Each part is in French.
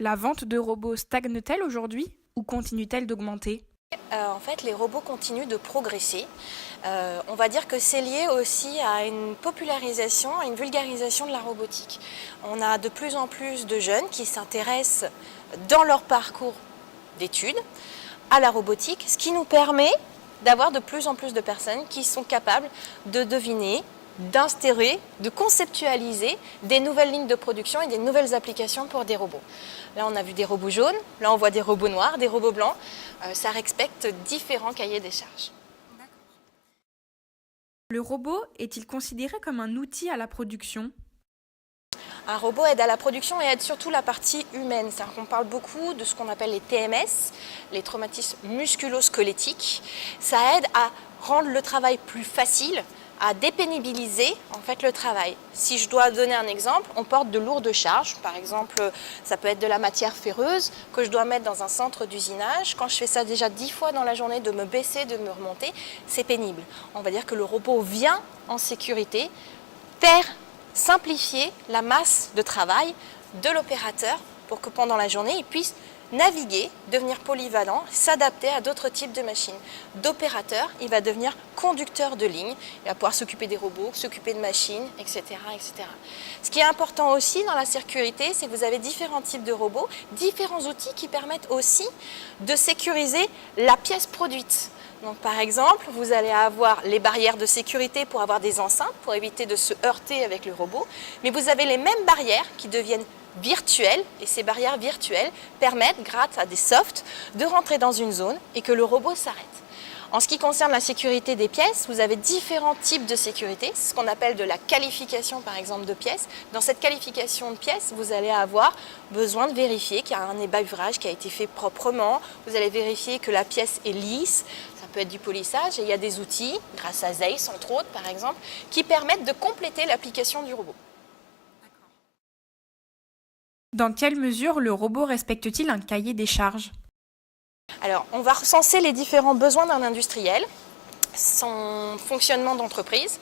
La vente de robots stagne-t-elle aujourd'hui ou continue-t-elle d'augmenter? En fait, les robots continuent de progresser. On va dire que c'est lié aussi à une popularisation, à une vulgarisation de la robotique. On a de plus en plus de jeunes qui s'intéressent dans leur parcours d'études à la robotique, ce qui nous permet d'avoir de plus en plus de personnes qui sont capables de deviner, d'instaurer, de conceptualiser des nouvelles lignes de production et des nouvelles applications pour des robots. Là, on a vu des robots jaunes, là, on voit des robots noirs, des robots blancs. Ça respecte différents cahiers des charges. Le robot est-il considéré comme un outil à la production? Un robot aide à la production et aide surtout la partie humaine. C'est-à-dire qu'on parle beaucoup de ce qu'on appelle les TMS, les traumatismes musculo-squelettiques. Ça aide à rendre le travail plus facile, à dépénibiliser en fait le travail. Si je dois donner un exemple, on porte de lourdes charges. Par exemple, ça peut être de la matière ferreuse que je dois mettre dans un centre d'usinage. Quand je fais ça déjà 10 fois dans la journée, de me baisser, de me remonter, c'est pénible. On va dire que le robot vient en sécurité faire simplifier la masse de travail de l'opérateur pour que pendant la journée, il puisse naviguer, devenir polyvalent, s'adapter à d'autres types de machines. D'opérateur, il va devenir conducteur de ligne, il va pouvoir s'occuper des robots, s'occuper de machines, etc., etc. Ce qui est important aussi dans la sécurité, c'est que vous avez différents types de robots, différents outils qui permettent aussi de sécuriser la pièce produite. Donc, par exemple, vous allez avoir les barrières de sécurité pour avoir des enceintes, pour éviter de se heurter avec le robot, mais vous avez les mêmes barrières qui deviennent virtuelles, et ces barrières virtuelles permettent, grâce à des softs, de rentrer dans une zone et que le robot s'arrête. En ce qui concerne la sécurité des pièces, vous avez différents types de sécurité, c'est ce qu'on appelle de la qualification par exemple de pièces. Dans cette qualification de pièces, vous allez avoir besoin de vérifier qu'il y a un ébavurage qui a été fait proprement, vous allez vérifier que la pièce est lisse, ça peut être du polissage, et il y a des outils, grâce à Zeiss entre autres par exemple, qui permettent de compléter l'application du robot. Dans quelle mesure le robot respecte-t-il un cahier des charges? Alors, on va recenser les différents besoins d'un industriel, son fonctionnement d'entreprise.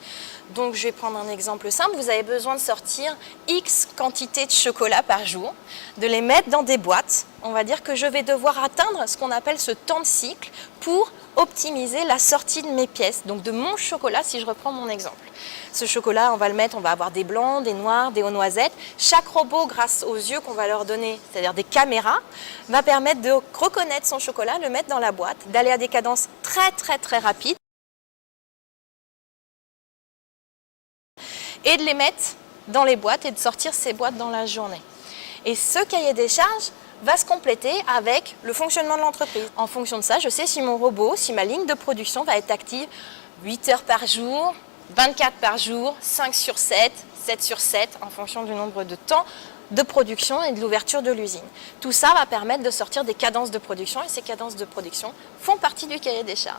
Donc, je vais prendre un exemple simple. Vous avez besoin de sortir X quantité de chocolat par jour, de les mettre dans des boîtes. On va dire que je vais devoir atteindre ce qu'on appelle ce temps de cycle pour optimiser la sortie de mes pièces, donc de mon chocolat si je reprends mon exemple. Ce chocolat, on va le mettre, on va avoir des blancs, des noirs, des hauts noisettes. Chaque robot, grâce aux yeux qu'on va leur donner, c'est-à-dire des caméras, va permettre de reconnaître son chocolat, le mettre dans la boîte, d'aller à des cadences très rapides et de les mettre dans les boîtes et de sortir ces boîtes dans la journée. Et ce cahier des charges va se compléter avec le fonctionnement de l'entreprise. En fonction de ça, je sais si mon robot, si ma ligne de production va être active 8 heures par jour, 24 par jour, 5 sur 7, 7 sur 7, en fonction du nombre de temps de production et de l'ouverture de l'usine. Tout ça va permettre de sortir des cadences de production et ces cadences de production font partie du cahier des charges.